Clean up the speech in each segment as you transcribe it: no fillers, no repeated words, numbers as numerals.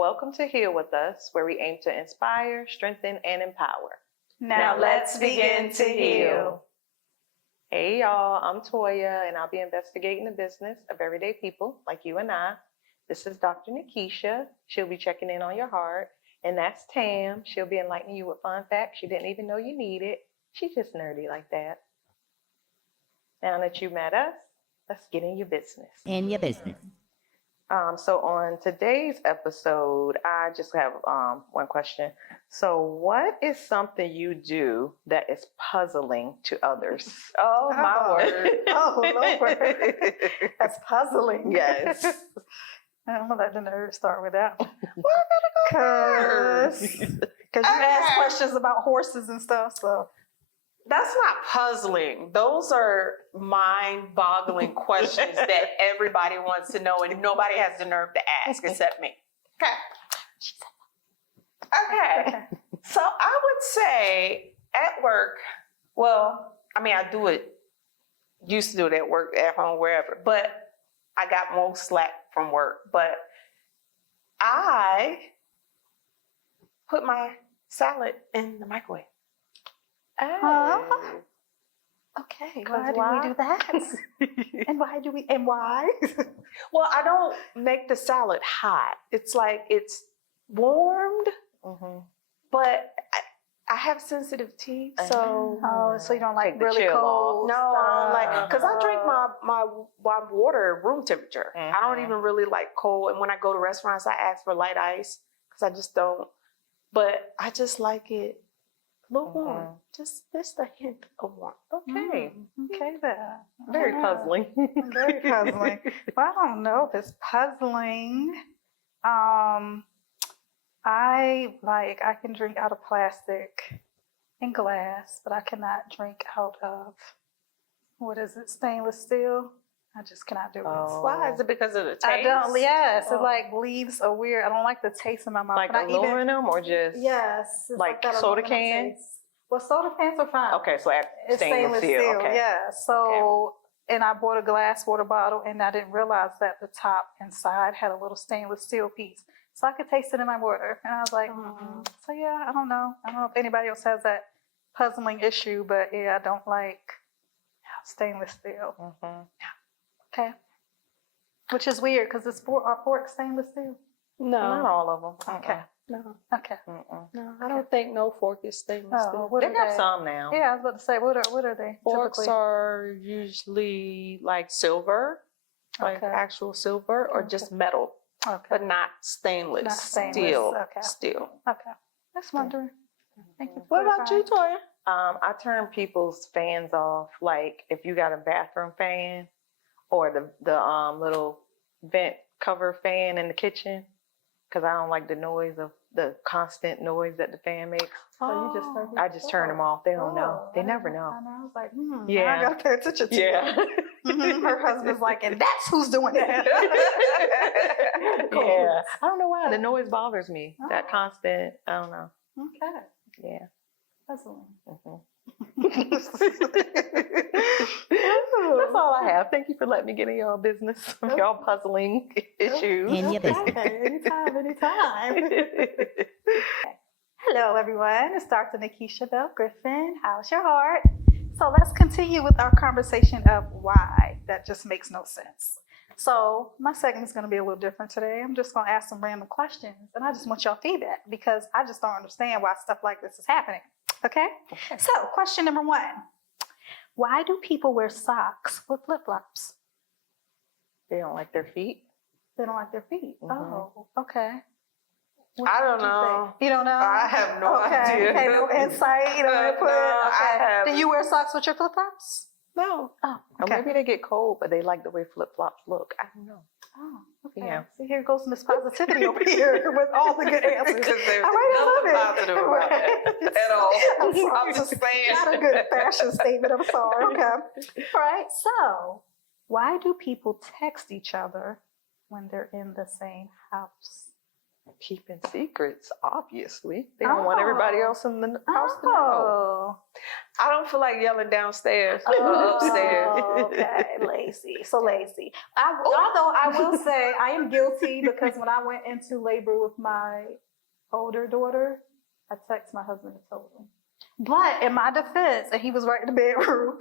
Welcome to Heal With Us, where we aim to inspire, strengthen, and empower. Now let's begin to heal. Hey y'all, I'm Toya, and I'll be investigating the business of everyday people like you and I. This is Dr. Nikkisha. She'll be checking in on your heart. And that's Tam. She'll be enlightening you with fun facts you didn't even know you needed. She's just nerdy like that. Now that you met us, let's get in your business. So on today's episode, I just have one question. So what is something you do that is puzzling to others? Oh, my word. Oh, Lord. That's puzzling. Yes. I'm going to let the nerds start with that one. Because you ask questions about horses and stuff, so. That's not puzzling. Those are mind-boggling questions that everybody wants to know and nobody has the nerve to ask except me. Okay. So I would say at work, I do it, used to do it at work, at home, wherever, but I got more slack from work. But I put my salad in the microwave. Oh. Okay. Why do we do that? And why? Well, I don't make the salad hot. It's like it's warmed, but I have sensitive teeth, so so you don't like Take the really chill cold? no, I don't like, because I drink my water room temperature. I don't even really like cold. And when I go to restaurants, I ask for light ice because I just don't. But I just like it a little warm. Just a hint of warmth. Okay. Okay, then. Very puzzling. Very puzzling. Well, I don't know if it's puzzling. I can drink out of plastic and glass, but I cannot drink out of, stainless steel. I just cannot do it. Why? Is it because of the taste? I don't, yes. It like leaves a weird, I don't like the taste in my mouth. Like aluminum or just? Yes. Like that soda aluminum can? taste. Well, soda cans are fine. Okay, so It's stainless steel. Okay. Yeah. So, and I bought a glass water bottle, and I didn't realize that the top and side had a little stainless steel piece. So I could taste it in my water. And I was like, So yeah, I don't know. I don't know if anybody else has that puzzling issue, but yeah, I don't like stainless steel. Okay. Which is weird because are forks stainless steel? No. Not all of them. Okay. No. Okay. No, I don't think no fork is stainless steel. What They are have some now. Yeah, I was about to say, what are they? Forks typically? are usually like silver, like actual silver, or just metal, but not stainless. Not stainless. Steel. Okay. Steel. Okay. Just wondering. Thank you. What about you, Toya? I turn people's fans off. Like if you got a bathroom fan or the little vent cover fan in the kitchen, because I don't like the noise of the constant noise that the fan makes. So you I just turn them off. They don't know. They never know. I know. I was like, Yeah. I gotta pay attention to Yeah. you. Her husband's like, and that's who's doing that. Yeah. I don't know why the noise bothers me. That constant. I don't know. Okay. Yeah. Puzzling. That's all I have. Thank you for letting me get in y'all business, y'all puzzling issues. Okay. Anytime. Hello, everyone. It's Dr. Nikkisha Bell-Griffin. How's your heart? So let's continue with our conversation of why that just makes no sense. So my segment is going to be a little different today. I'm just going to ask some random questions, and I just want y'all feedback because I just don't understand why stuff like this is happening. Okay? So question number 1. Why do people wear socks with flip-flops? They don't like their feet. They don't like their feet. Oh, okay. I don't know. You don't know? I have no idea. Okay, no insight. You know, I have. Do you wear socks with your flip-flops? No. Oh, Or okay. maybe they get cold, but they like the way flip-flops look. I don't know. Oh, okay. Yeah. See, here goes Miss Positivity over here with all the good answers. Because there's All right, nothing I love positive about that at all. I'm sorry. I'm just saying. Not a good fashion statement. I'm sorry. Okay. All right. So, why do people text each other when they're in the same house? Keeping secrets, obviously. They don't want everybody else in the house to know. Oh. I don't feel like yelling downstairs. Oh, Upstairs. okay, lazy. So lazy. Although I will say I am guilty because when I went into labor with my older daughter, I texted my husband and told him. But in my defense, and he was right in the bedroom,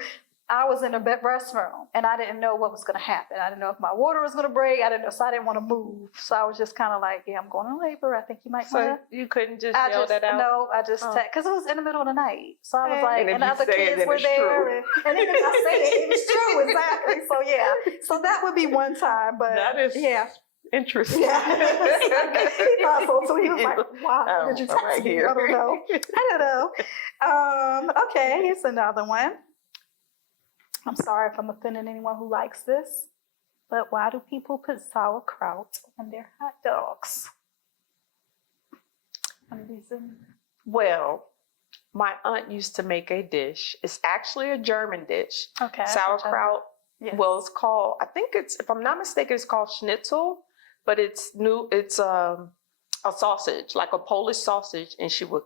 I was in the restroom and I didn't know what was going to happen. I didn't know if my water was going to break. I didn't know, so I didn't want to move. So I was just kind of like, yeah, I'm going in labor. I think you might So want to. you couldn't just yell that out? No, I just because it was in the middle of the night. So I was like, And if and you other say it, kids then were it's there, true. and even if I say it, it's true, exactly. So yeah, so that would be one time, but That is yeah. interesting. Yeah, he thought so. So he was like, "Why did you text right me?" here. I don't know. I don't know. Okay, here's another one. I'm sorry if I'm offending anyone who likes this, but why do people put sauerkraut on their hot dogs? Any reason? Well, my aunt used to make a dish. It's actually a German dish. Okay. Sauerkraut. Yes. Well, it's called, I think it's, if I'm not mistaken, it's called schnitzel, but it's a sausage, like a Polish sausage, and she would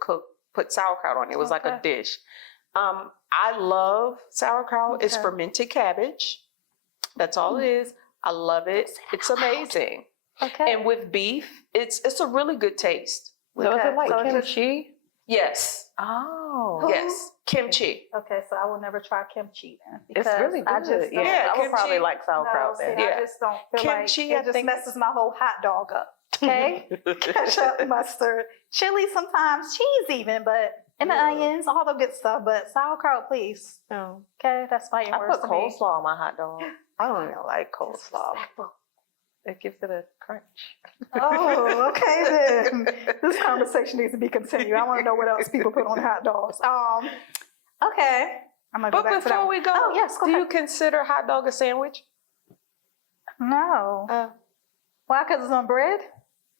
put sauerkraut on it. It was like a dish. I love sauerkraut. It's Okay. fermented cabbage. That's all it is. I love it. It's amazing. Okay. And with beef, it's a really good taste. So is it like So it's just- kimchi? Yes. Oh. Yes. Kimchi. Okay, so I will never try kimchi then. It's really good. I just don't, Yeah, I would probably kimchi. like sauerkraut no, see, then. Yeah. I just don't feel Kimchi, like I it just think- messes my whole hot dog up. Okay, ketchup, mustard, chili, sometimes cheese even, but and the onions, all the good stuff. But sauerkraut, please. Oh. Okay, that's fighting I worse put to me. coleslaw on my hot dog. I don't even like coleslaw. Disrespectful. It gives it a crunch. Oh, okay then. This conversation needs to be continued. I want to know what else people put on hot dogs. Okay. I'm gonna go But back to that. before we go, Oh, yes, go do you ahead. consider hot dog a sandwich? No. Why? Because it's on bread?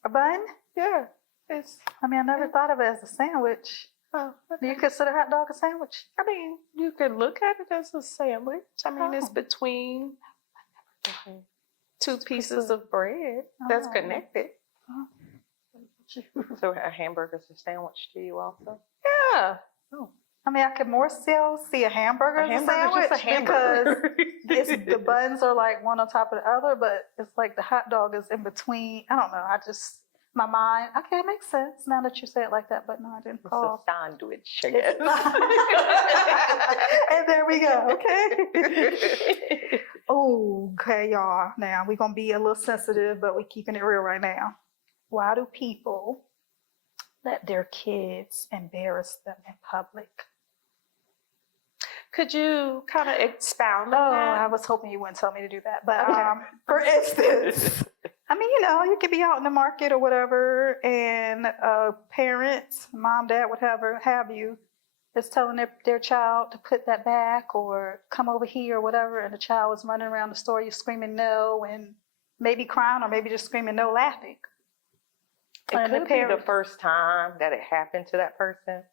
A bun? Yeah. It's, I mean, I never thought of it as a sandwich. Do you consider hot dog a sandwich? I mean, you could look at it as a sandwich. I mean, it's Oh. between two pieces of bread that's Oh. connected. So a hamburger's a sandwich to you also? Yeah. I mean, I could more still see a hamburger A as a hamburger's sandwich just a hamburger. because the buns are like one on top of the other, but it's like the hot dog is in between. I don't know. My mind, okay, it makes sense now that you say it like that, but no, I didn't It's a call. sandwich, I guess. And there we go, okay? Oh, okay, y'all. Now we're gonna be a little sensitive, but we're keeping it real right now. Why do people let their kids embarrass them in public? Could you kind of expound Oh, on I that? was hoping you wouldn't tell me to do that. But Okay. for instance, I mean, you could be out in the market or whatever, and parents, mom, dad, whatever have you, is telling their child to put that back or come over here or whatever, and the child is running around the store, you're screaming no, and maybe crying or maybe just screaming no, laughing. It And the could be the parents- first time that it happened to that person,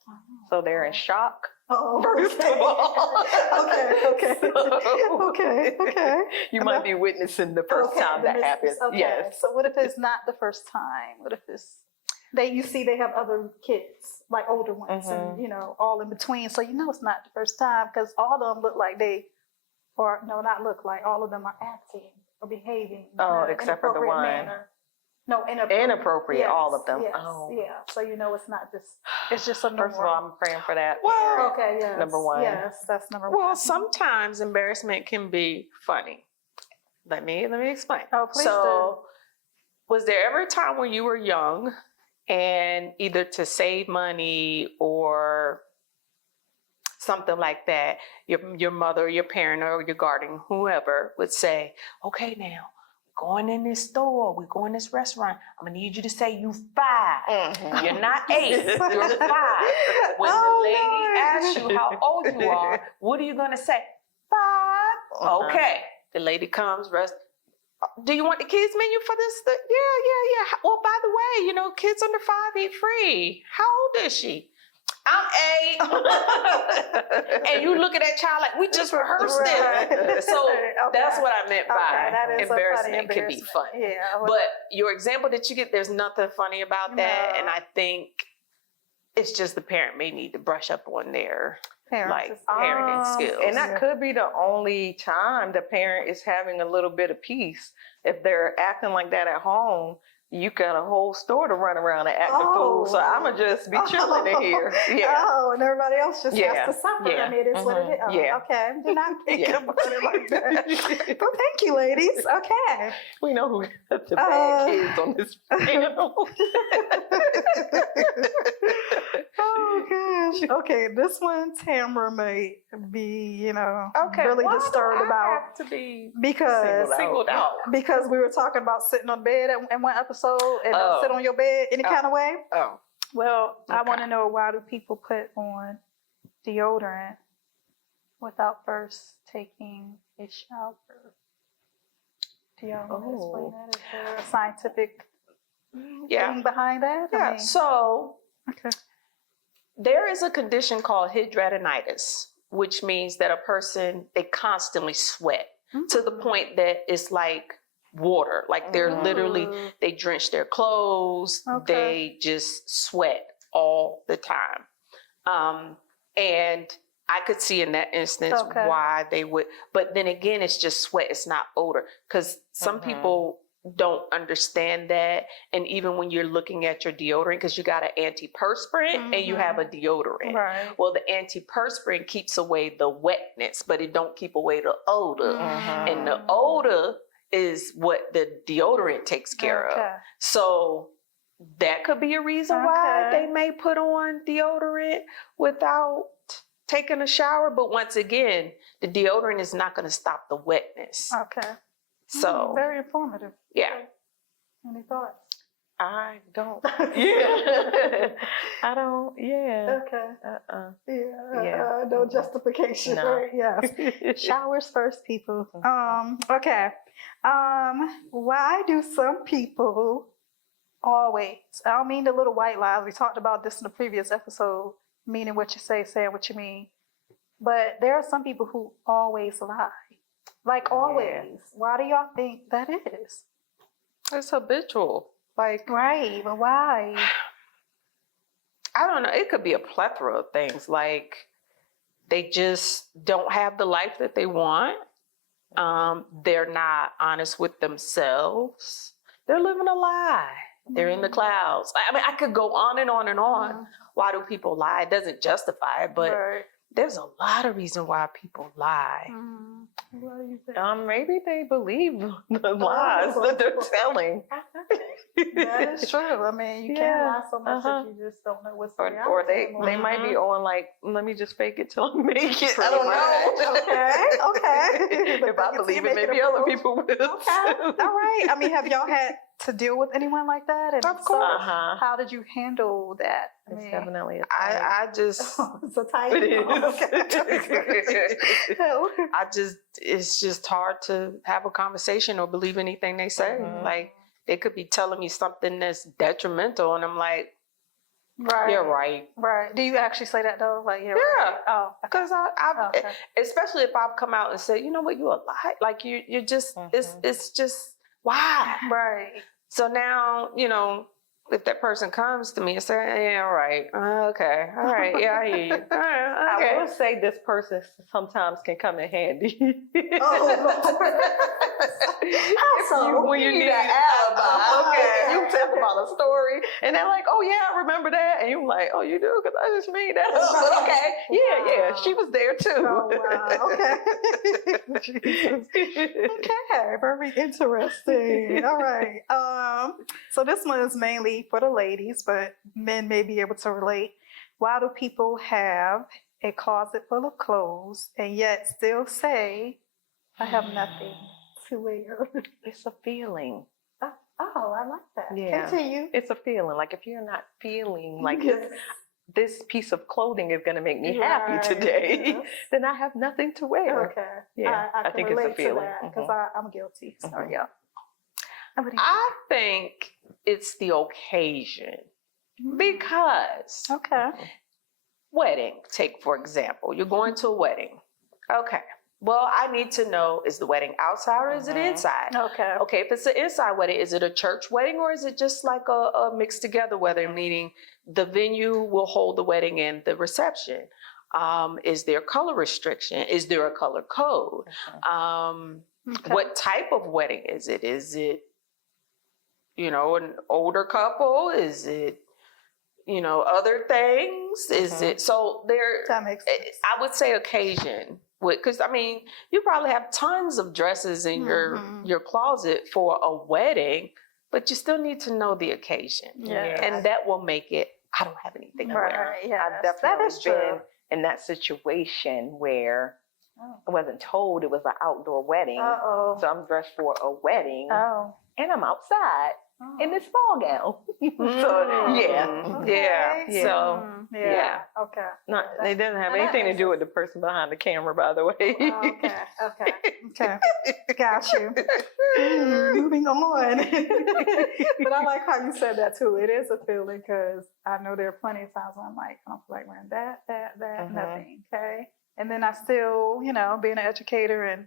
so they're in shock. Oh, First of all. okay. So- Okay. You might be witnessing the first Okay, time the that business. happens. Okay. Yes. So what if it's not the first time? What if it's you see they have other kids, like older ones, Mm-hmm. and all in between. So it's not the first time because all of them look like not look like, all of them are acting or behaving. in Oh, an except for the inappropriate one. manner. No, inappropriate. Inappropriate, all of them. Yes, Oh. yeah. So it's not just. It's just a normal. First of all, I'm praying for that. Well, parent. Okay. Yes. Number one. Yes, that's number one. Well, sometimes embarrassment can be funny. Let me explain. Oh, please So, was there ever a time when you were young and either to save money or something like that, your mother or your parent or your guardian, whoever, would say, okay, now, we're going in this store, we're going in this restaurant, I'm gonna need you to say you 5. Mhm. You're not 8, you're 5. When Oh, the lady Lord. asks you how old you are, what are you gonna say? 5. Uh-huh. Okay. The lady comes, do you want the kids menu for this? Yeah. Well, by the way, kids under 5 eat free. How old is she? I'm A. And you look at that child like, we just rehearsed it. So that's what I meant by that is a funny embarrassment can be embarrassment. funny. Yeah. But your example that you get, there's nothing funny about that. No. And I think it's just the parent may need to brush up on their parenting skills. And that could be the only time the parent is having a little bit of peace. If they're acting like that at home, you got a whole store to run around and act a fool. So I'ma just be chilling in here. Yeah. Oh, and everybody else just has to suffer. Yeah. I mean, it's what it is. Oh, Yeah. Okay. I did not think about it like that. But thank you, ladies. Okay. We know who got the bad kids on this panel. Oh gosh. Okay, this one Tamara may be, Okay, really why disturbed do I about have to be because singled out. because we were talking about sitting on bed in one episode and don't sit on your bed any kind of way. Oh. Well, I Okay. want to know, why do people put on deodorant without first taking a shower? Do y'all want to explain that? Is there a scientific thing behind that? I Yeah. mean, So okay. there is a condition called hidradenitis, which means that a person, they constantly sweat to the point that it's like water. Like they're literally, they drench their clothes. Okay. They just sweat all the time. And I could see in that instance why they would, but then again, it's just sweat. It's not odor, because some people don't understand that. And even when you're looking at your deodorant, because you got an antiperspirant and you have a deodorant. Right. Well, the antiperspirant keeps away the wetness, but it don't keep away the odor. And the odor is what the deodorant takes care of. So that could be a reason why they may put on deodorant without taking a shower. But once again, the deodorant is not going to stop the wetness. Okay. So Very informative. yeah. Any thoughts? I don't. Yeah. I don't. Yeah. Okay. Yeah. No justification. No. Right? Yes. Showers first, people. Okay. Why do some people always? I don't mean the little white lies. We talked about this in the previous episode. Meaning what you say, saying what you mean. But there are some people who always lie. Like always. Yeah. Why do y'all think that is? It's habitual. Like, Right, but why? I don't know. It could be a plethora of things. Like they just don't have the life that they want. They're not honest with themselves. They're living a lie. They're in the clouds. I mean, I could go on and on and on. Why do people lie? It doesn't justify it, but there's a lot of reason why people lie. What do you think? maybe they believe the lies that they're telling. That is true. I mean, you can't lie so much that you just don't know what's the reality. Or they might be on like, let me just fake it till I make it. I don't know. Okay. If I believe it, maybe other people will. Okay. All right. I mean, have y'all had to deal with anyone like that? And Of course. how did you handle that? I It's mean, definitely a I just, it's a type. It is. it's just hard to have a conversation or believe anything they say. Like they could be telling me something that's detrimental, and I'm like, Right. you're right. Right. Do you actually say that though? Like, Yeah. Right. Oh. Because especially if I've come out and said, you know what, you're a lie. Like you're just, it's just, why? Right. So now, if that person comes to me and say, yeah, all right, okay, all right, yeah, I hear you. All right, okay. I will say this person sometimes can come in handy. When you need an alibi. Okay, you tell about a story, and they're like, "Oh yeah, I remember that," and you're like, "Oh, you do? Because I just made that up." But okay, yeah, she was there too. Oh, wow. Okay. Okay, very interesting. All right. So this one is mainly for the ladies, but men may be able to relate. Why do people have a closet full of clothes and yet still say, "I have nothing to wear"? It's a feeling. Oh, I like that. Yeah. Continue. It's a feeling. Like if you're not feeling like Yes. this piece of clothing is going to make me happy today, Yes. then I have nothing to wear. Okay. Yeah, I I can think it's a relate feeling. to that because I'm guilty. So Yeah. I think it's the occasion because Okay. wedding, take for example, you're going to a wedding. Okay. Well, I need to know, is the wedding outside or is it inside? Okay. Okay, if it's an inside wedding, is it a church wedding or is it just like a mixed together wedding, meaning the venue will hold the wedding and the reception? Is there color restriction? Is there a color code? Okay. What type of wedding is it? Is it, an older couple? Is it, other things? Is it, so there, That makes sense. I would say occasion. Because you probably have tons of dresses in your closet for a wedding, but you still need to know the occasion. Yeah. And that will make it, I don't have anything to wear. Right. Yeah. I've That definitely is true. been in that situation where I wasn't told it was an outdoor wedding. Uh-oh. So I'm dressed for a wedding Oh. and I'm outside in this ball gown. So yeah. Okay. Yeah. So, yeah. Okay. Not, it doesn't have Now that anything to makes do with the person behind the camera, by the way. Okay. Got you. Moving on. But I like how you said that too. It is a feeling because I know there are plenty of times when I'm like, I don't feel like wearing that, nothing. Okay. And then I still, being an educator and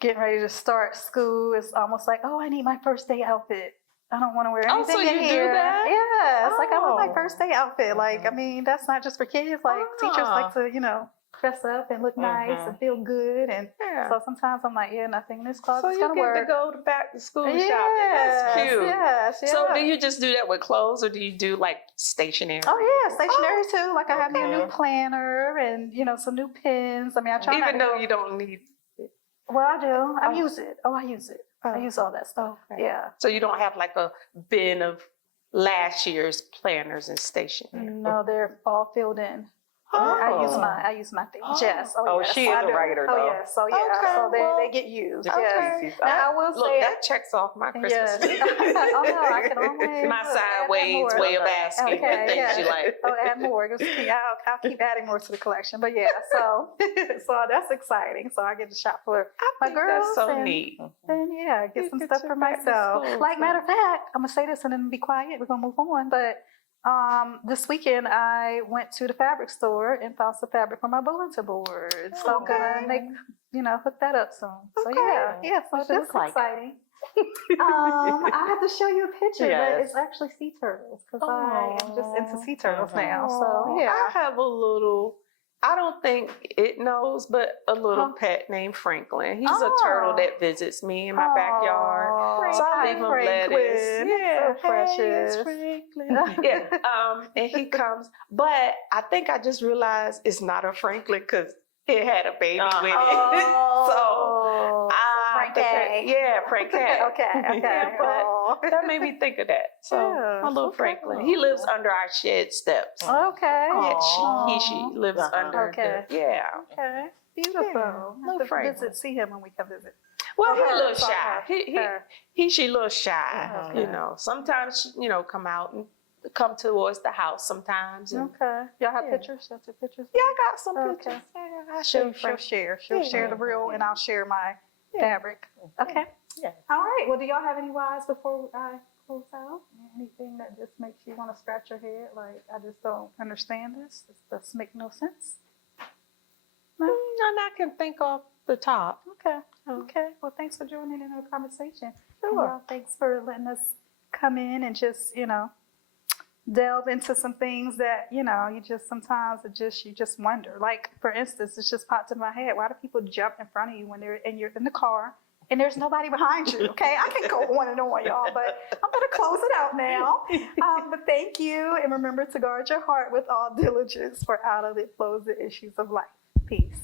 getting ready to start school, it's almost like, oh, I need my first day outfit. I don't want to wear anything so in you do here. that? Yeah, it's like I want my Oh. first day outfit. Like, that's not just for kids. Like teachers like to, dress up and look nice and feel good. And Yeah. so sometimes I'm like, nothing in this So closet's you gonna get work. to go to back to school shopping. Yes, That's cute. Yes, So yeah. do you just do that with clothes or do you do like stationery? Oh yeah, stationery too. Like I have me a new Okay. planner and some new pens. I try not Even to though go- you don't need it. Well, I do. I Oh. use it. Oh, I use it. I Oh. use all that stuff. Okay. Yeah. So you don't have like a bin of last year's planners and stationery. No, they're all filled in. I use my thing. Oh. Yes. Oh, yes, she is I a do. writer, Oh though. yes. So yeah. Okay, So well, they get used. Okay. Yes. Now I will Look, say. that checks off my Christmas. Yes. Oh no, I can always My add sideways more. way of asking Okay, things yeah. you like. Oh, add more. I'll keep adding more to the collection. But yeah, so that's exciting. So I get to shop for my girls. That's so and neat. then get You some get stuff your for back to myself. school Like matter of stuff. fact, I'm gonna say this and then be quiet. We're gonna move on. But this weekend I went to the fabric store and found some fabric for my bulletin board. So I'm gonna make hook that up soon. So yeah. So What does it that's look like? exciting. I have to show you a picture, but Yes. it's actually sea turtles because I am just into sea turtles Uh-huh. now. So yeah. I have a little, I don't think it knows, but a little pet named Franklin. He's a turtle Oh. that visits me in my backyard. Aw, So I hi, leave him Franklin. lettuce. Yeah, So precious. Hey, it's Franklin. Yeah, and he comes. But I think I just realized it's not a Franklin because it had a baby with it. Oh, I think Frankie. Frankie. Okay. Yeah, but Aw. that made me think of that. So Yeah, my little okay. Franklin, he lives under our shed steps. Okay. Yeah, she lives Uh-huh. under Okay. the, yeah. Okay. Beautiful. Yeah, We'll have to Franklin. see him when we come visit. Well, he's a Her, little so shy. her. She a little shy, Okay. Sometimes, come out and come towards the house sometimes. And, Okay. Y'all have Yeah. pictures? Y'all take pictures? yeah, I got some Okay. pictures. Yeah, I'll show you She'll share. She'll Yeah. share the real and I'll share my fabric. Okay. Yeah. All right. Well, do y'all have any whys before I close out? Anything that just makes you want to scratch your head? Like, I just don't understand this. This does make no sense. No? And I can think off the top. Okay. Okay. Well, thanks for joining in our conversation. Sure. Y'all, thanks for letting us come in and just, delve into some things that, you just sometimes you just wonder. Like, for instance, it's just popped in my head. Why do people jump in front of you when you're in the car and there's nobody behind you? Okay. I can go on and on, y'all, but I'm going to close it out now. But thank you. And remember to guard your heart with all diligence, for out of it flows the issues of life. Peace.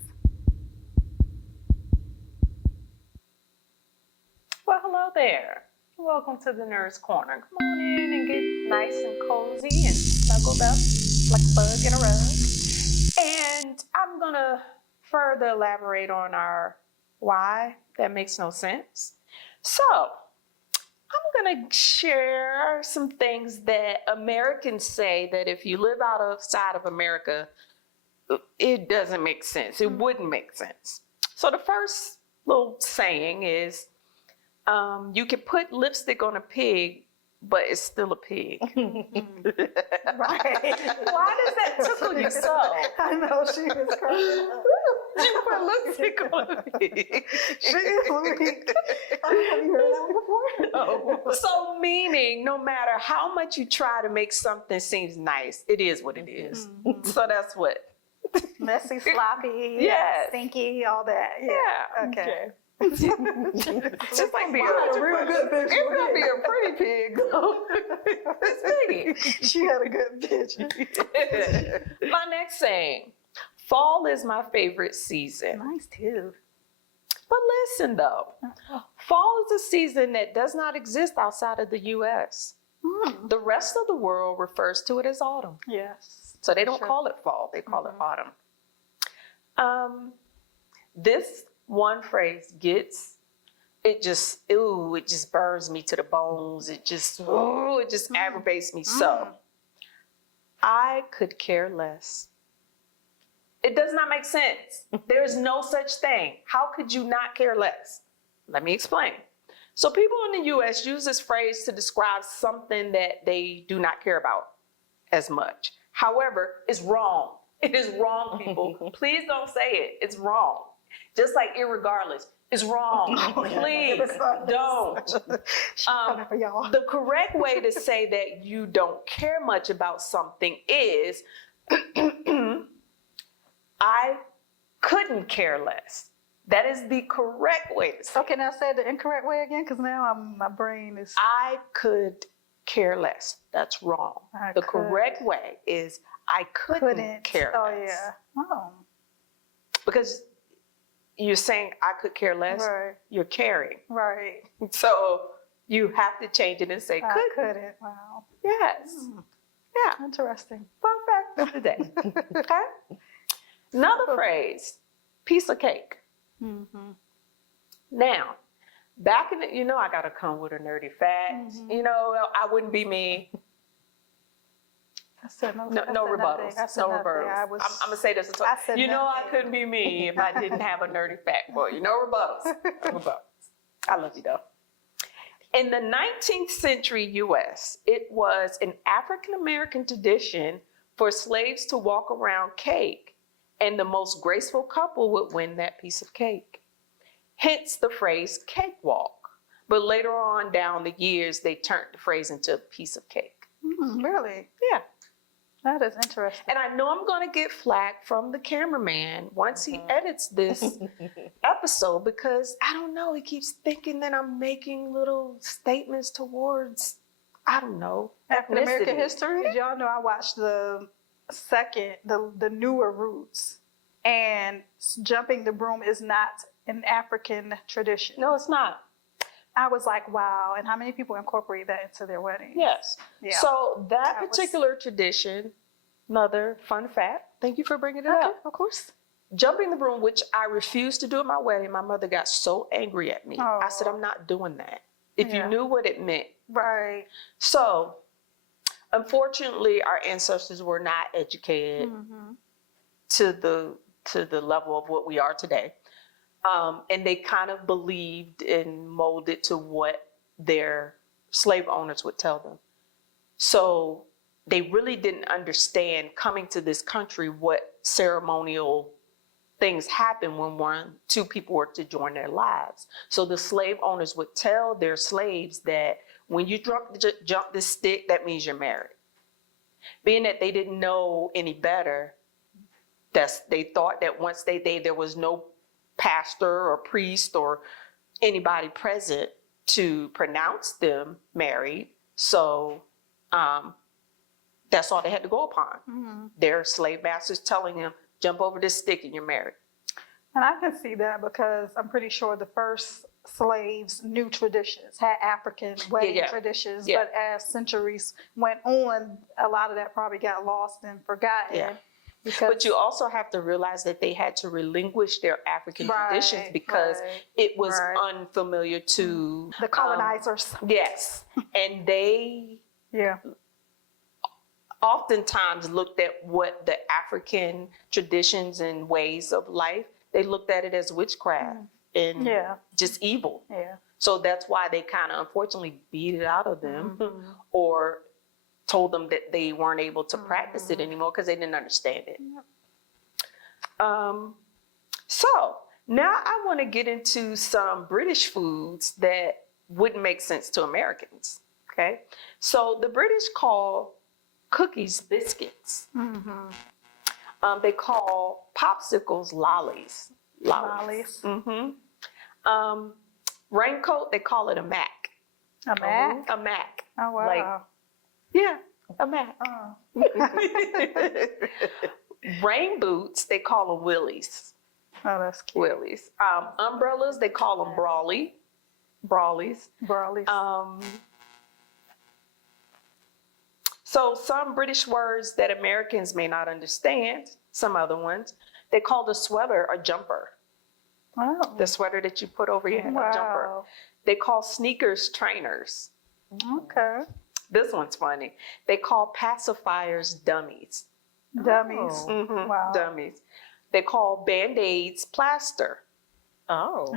Well, hello there. Welcome to the Nurse Corner. Come on in and get nice and cozy and snuggled up like a bug in a rug. And I'm going to further elaborate on our why that makes no sense. So, I'm going to share some things that Americans say that if you live outside of America, it doesn't make sense. It wouldn't make sense. So the first little saying is, you can put lipstick on a pig, but it's still a pig. Right. Why does that tickle you so? I know, she is cracking up. You put a little tickle on me. She is weak. Have you heard that one before? No. So meaning, no matter how much you try to make something seem nice, it is what it is. Mhm. So that's what. Messy, sloppy, Yes. stinky, all that. Yeah. Okay. It's like be Wow, a real good picture. It's gonna be a pretty pig though. It's piggy. She had a good picture. My next saying, fall is my favorite season. Nice too. But listen though, fall is a season that does not exist outside of the US. Mm. The rest of the world refers to it as autumn. Yes. So they don't Sure. call it fall, they call it Mhm. autumn. This one phrase it just burns me to the bones. It just aggravates me. So I could care less. It does not make sense. There is no such thing. How could you not care less? Let me explain. So people in the US use this phrase to describe something that they do not care about as much. However, it's wrong. It is wrong, people. Please don't say it. It's wrong. Just like irregardless, it's wrong. Please don't. She coming for y'all. The correct way to say that you don't care much about something is, I couldn't care less. That is the correct way to say it. Okay, now say it the incorrect way again, because now my brain is. I could care less. That's wrong. I The could. correct way is I couldn't care less. Oh yeah. Oh. Because you're saying I could care less, Right. you're caring. Right. So you have to change it and say I could. couldn't. Wow. Yes. Hmm. Yeah. Interesting. Fun fact of the day. Okay. Another phrase, piece of cake. Mm-hmm. Now, back in the, I gotta come with a nerdy fact. Mhm. I wouldn't be me. I said no. No, I no said rebuttals. nothing. I said No nothing. rebuttals. I was. I'm gonna say this. I said I nothing. couldn't be me if I didn't have a nerdy fact for you. No rebuttals. No rebuttals. I love you though. In the 19th century US, it was an African American tradition for slaves to walk around cake, and the most graceful couple would win that piece of cake. Hence the phrase cakewalk. But later on down the years, they turned the phrase into a piece of cake. Really? Yeah. That is interesting. And I know I'm going to get flack from the cameraman once he edits this episode, because I don't know, he keeps thinking that I'm making little statements towards, I don't know, African American ethnicity. history. Did y'all know I watched the newer Roots, and jumping the broom is not an African tradition. No, it's not. I was like, wow. And how many people incorporate that into their wedding? Yes. Yeah. So that That was- particular tradition, another fun fact, thank you for bringing it up. Of course. Jumping the broom, which I refused to do at my wedding, my mother got so angry at me. I said, I'm not doing that. If Yeah. you knew what it meant. Right. So, unfortunately, our ancestors were not educated Mm-hmm. to the level of what we are today. And they kind of believed and molded to what their slave owners would tell them. So they really didn't understand, coming to this country, what ceremonial things happen when two people were to join their lives. So the slave owners would tell their slaves that when you jump this stick, that means you're married. Being that they didn't know any better, they thought that once there was no pastor or priest or anybody present to pronounce them married. So that's all they had to go upon. Mm-hmm. Their slave masters telling them, jump over this stick and you're married. And I can see that because I'm pretty sure the first slaves knew traditions, had African wedding traditions, Yeah. but as centuries went on, a lot of that probably got lost and forgotten. Yeah. Because But you also have to realize that they had to relinquish their African traditions because right, it was right. unfamiliar to the colonizers. yes. And they Yeah. oftentimes looked at what the African traditions and ways of life, they looked at it as witchcraft. and Yeah. just evil. Yeah. So that's why they kind of unfortunately beat it out of them Mhm. or told them that they weren't able to practice it anymore because they didn't understand it. Yep. So now I want to get into some British foods that wouldn't make sense to Americans. Okay. So the British call cookies biscuits. Mhm. They call popsicles lollies. Lollies. Raincoat, they call it a mac. A Mac? A mac. Oh, wow. Like, yeah, a mac. Oh. Rain boots, they call them willies. Oh, that's cute. Willies. Umbrellas, they call them brawlies. Brawlies. So some British words that Americans may not understand, some other ones, they call the sweater a jumper. Wow. The sweater that you put over your head, a jumper. Wow. They call sneakers trainers. Okay. This one's funny. They call pacifiers dummies. Dummies. Mhm, Wow. Dummies. They call Band-Aids plaster. Oh.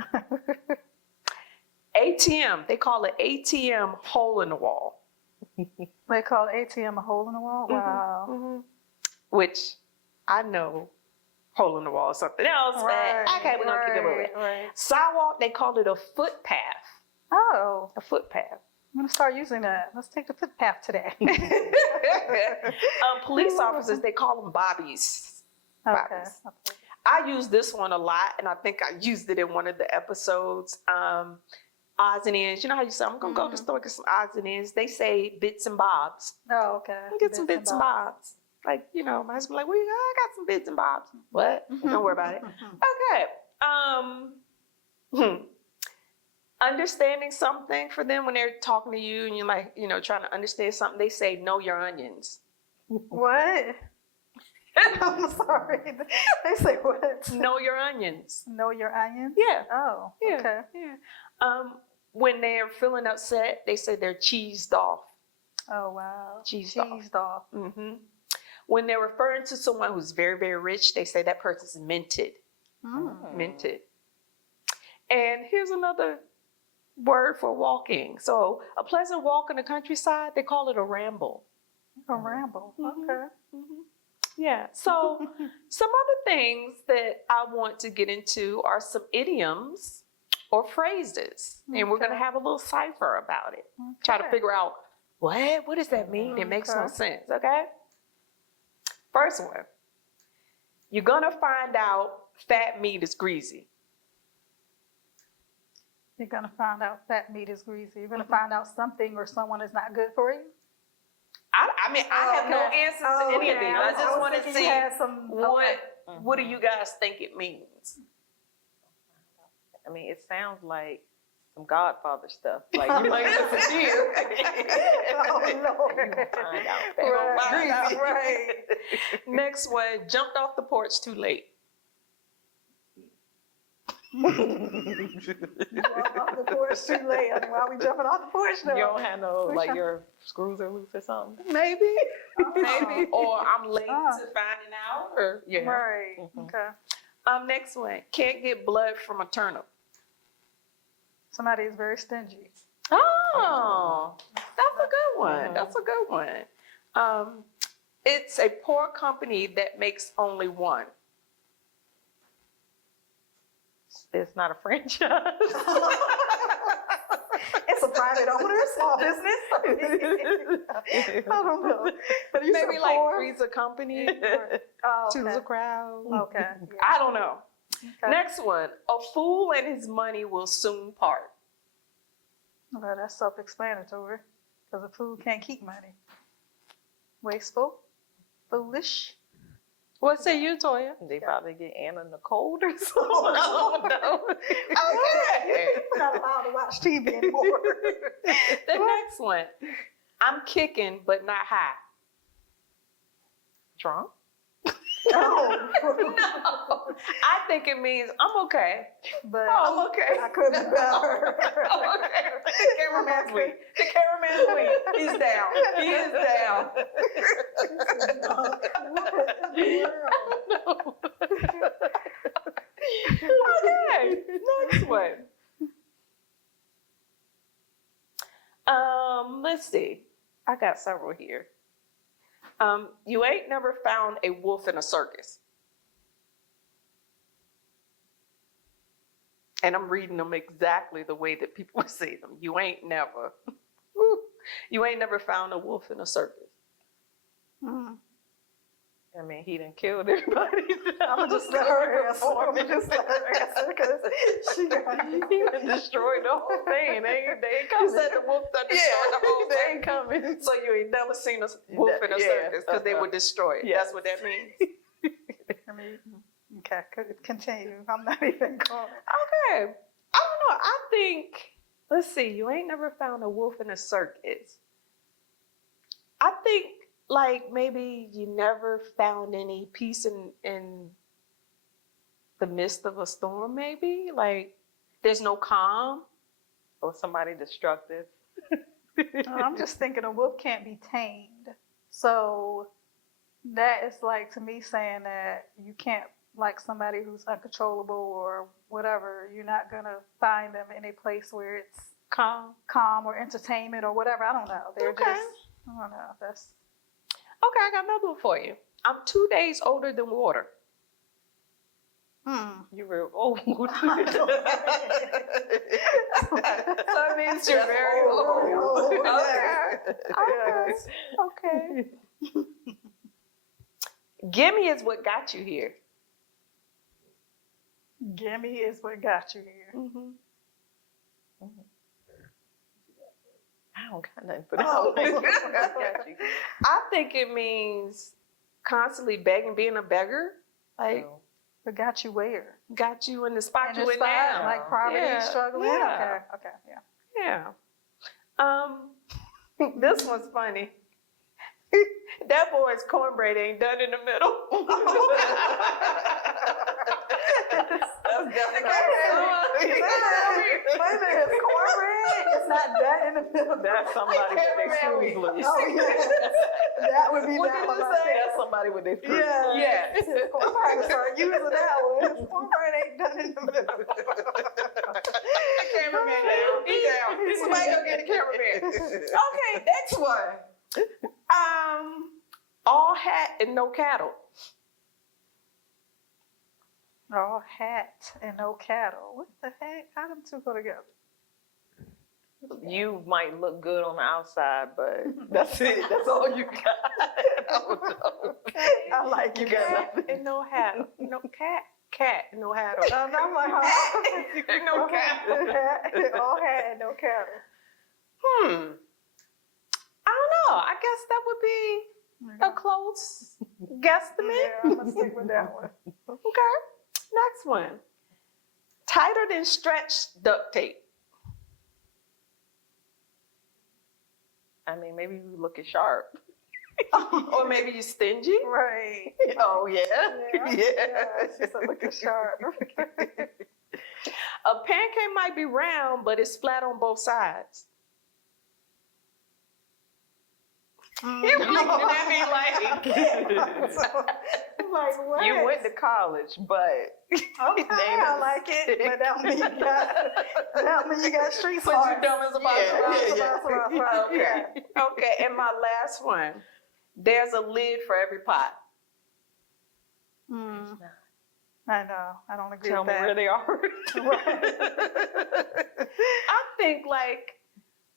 ATM, they call it ATM hole in the wall. They call ATM a hole in the wall? Wow. Mhm. Which I know hole in the wall is something else, but okay, we're going to keep it moving. Right. Sidewalk, they call it a footpath. Oh, A footpath. I'm going to start using that. Let's take the footpath today. Police officers, they call them bobbies. Okay. Bobbies. I use this one a lot, and I think I used it in one of the episodes. Odds and ends. You know how you say, I'm going to go to the store and get some odds and ends. They say bits and bobs. Oh, okay. Get some bits and bobs. Like, you know, my husband like, well, I got some bits and bobs. What? Don't worry about it. Okay. Understanding something for them when they're talking to you and you're like, you know, trying to understand something, they say, know your onions. What? I'm sorry. They say what? Know your onions. Know your onions? Yeah. Oh, Yeah. okay. Yeah. When they're feeling upset, they say they're cheesed off. Oh, wow. Cheesed off. Mm-hmm. When they're referring to someone who's very, very rich, they say that person's minted. Minted. And here's another word for walking. So a pleasant walk in the countryside, they call it a ramble. A ramble. Okay. Yeah. So some other things that I want to get into are some idioms or phrases. And we're going to have a little cipher about it. Try to figure out, what does that mean? It makes no sense. Okay. First one. You're going to find out fat meat is greasy. You're going to find out fat meat is greasy. You're going to find out something or someone is not good for you. I mean, I have no answers to any of these. I just want to see what do you guys think it means? I mean, it sounds like some Godfather stuff. Like you might listen to you. Oh, Lord. Find out. Right. Next one, jumped off the porch too late. Off the porch too late. I mean, why are we jumping off the porch now? You don't have no, like your screws are loose or something? Maybe. Oh. Maybe. Or I'm late to finding out. Or yeah. Right. Okay. Next one, can't get blood from a turnip. Somebody is very stingy. Oh, that's a good one. That's a good one. It's a poor company that makes only one. It's not a franchise. It's a private owner, small business. I don't know. But you Maybe said like poor? Three's a Company, Oh, Two's okay. a crowd. Okay. I don't know. Okay. Next one, a fool and his money will soon part. Well, that's self-explanatory because a fool can't keep money. Wasteful, foolish. What say you, Toya? They probably get Anna Nicole or something. Oh, no. Okay. We're not allowed to watch TV anymore. The next one, I'm kicking but not high. Drunk? Oh, No, I think it means I'm okay. but I'm okay. I could be better. I'm okay. The cameraman's weak. The cameraman's weak. He's down. He is down. What in the world? Okay, next one. Let's see. I got several here. You ain't never found a wolf in a circus. And I'm reading them exactly the way that people would say them. You ain't never. You ain't never found a wolf in a circus. Mm. I mean, he done killed everybody. I'm gonna just let her answer. I'm gonna just let her answer because she got He done destroyed the whole thing. They ain't You coming. said the wolf that destroyed the whole they thing. ain't coming. So you ain't never seen a wolf in a Yeah, circus because they would destroy it. Yes. That's what that means. I mean, okay, continue. I'm not even going. Okay. I don't know. I think, let's see, you ain't never found a wolf in a circus. I think, like, maybe you never found any peace in the midst of a storm, maybe? Like, there's no calm. Or somebody destructive. I'm just thinking a wolf can't be tamed. So that is like to me saying that you can't, like somebody who's uncontrollable or whatever, you're not gonna find them in a place where it's Calm. or entertainment or whatever. I don't know. They're Okay. just, I don't know. That's Okay, I got another one for you. I'm 2 days older than water. You real old. So that means you're That's very old. old. Yes. Okay. Gimme is what got you here. gimme is what got you here. Mm-hmm. I don't got nothing for that. Oh. Got you. I think it means constantly begging, being a beggar. Like, Oh. What got you where? got you in the spot In you the in spot, now. like poverty, Yeah. struggling. Yeah. Okay, yeah. Yeah. This one's funny. That boy's cornbread ain't done in the middle. That's definitely Wait a minute, cornbread? It's not that in the middle. That's somebody with their screws loose. Oh, yes. That would be What that did one. you right say? there. That's somebody with their screws Yeah. loose. Yes. I'm trying to start using that one. His cornbread ain't done in the middle. Cameraman down. He down. Somebody go get the cameraman. Okay, next one. All hat and no cattle. All hat and no cattle. What the heck? How them two go together? You might look good on the outside, but that's it. That's all you got. I don't know. I like You it. got Cat nothing. and no hat. No cat and no hat. I'm like, huh? No cattle. All hat and no cattle. I don't know. I guess that would be a close guesstimate. Yeah, I'm gonna stick with that one. Okay. Next one. Tighter than stretched duct tape. I mean, maybe you looking sharp. Or maybe you're stingy. Right. Oh, yeah? She said looking sharp. A pancake might be round, but it's flat on both sides. You looking at me like, Like what? You went to college, but Okay, I like it, but that don't mean you got street but smarts. you dumb as a box. Yeah. Okay. Okay, and my last one. There's a lid for every pot. I know. I don't agree tell with me that. where they are. I think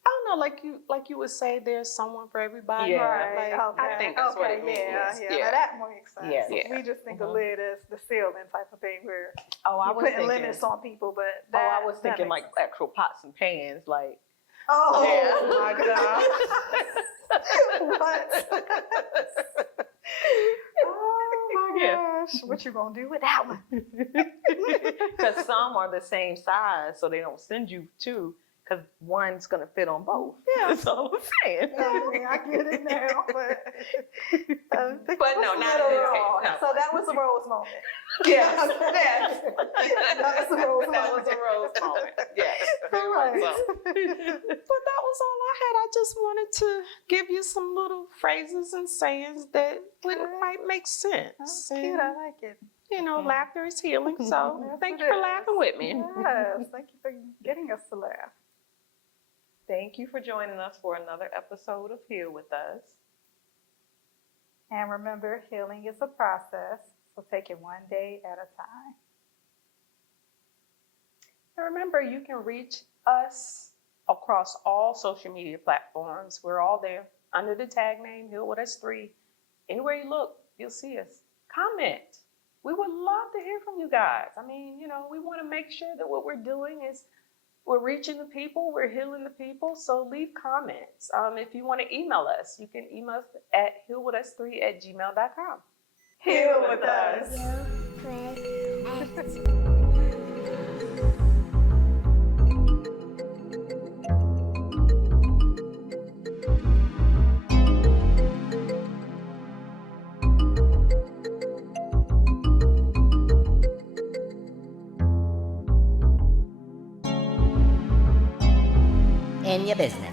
I don't know, like you would say, there's someone for everybody. Yeah. Right. Like, Okay. I think that's what it means. Yeah. Now that makes sense. Yeah. Yeah. We just think Mhm. a lid is the ceiling type of thing where Oh, I you're was putting thinking. limits on people, but Oh, I that, was that thinking makes like actual pots and pans, like. Oh, Yeah. my God. What? Oh my Yeah. gosh. What you gonna do with that one? Because some are the same size, so they don't send you two, because one's gonna fit on both. Yeah. That's all I'm saying. I mean, I get it now, but But no, not in this case, no. So that was a Rose moment. Yes. Yes. That was a Rose That moment. was a rose moment. Yes. very All much right. so. But that was all I had. I just wanted to give you some little phrases and sayings that might make sense. That's cute. I like it. you know, laughter is healing. So Yes, thank it you for is. laughing with me. Yes, thank you for getting us to laugh. Thank you for joining us for another episode of Heal With Us. And remember, healing is a process, so take it one day at a time. And remember, you can reach us across all social media platforms. We're all there under the tag name Heal With Us 3. Anywhere you look, you'll see us. Comment. We would love to hear from you guys. I mean, you know, we want to make sure that what we're doing is we're reaching the people, we're healing the people. So leave comments. If you want to email us, you can email us at healwithus3@gmail.com. Heal with us. In your business.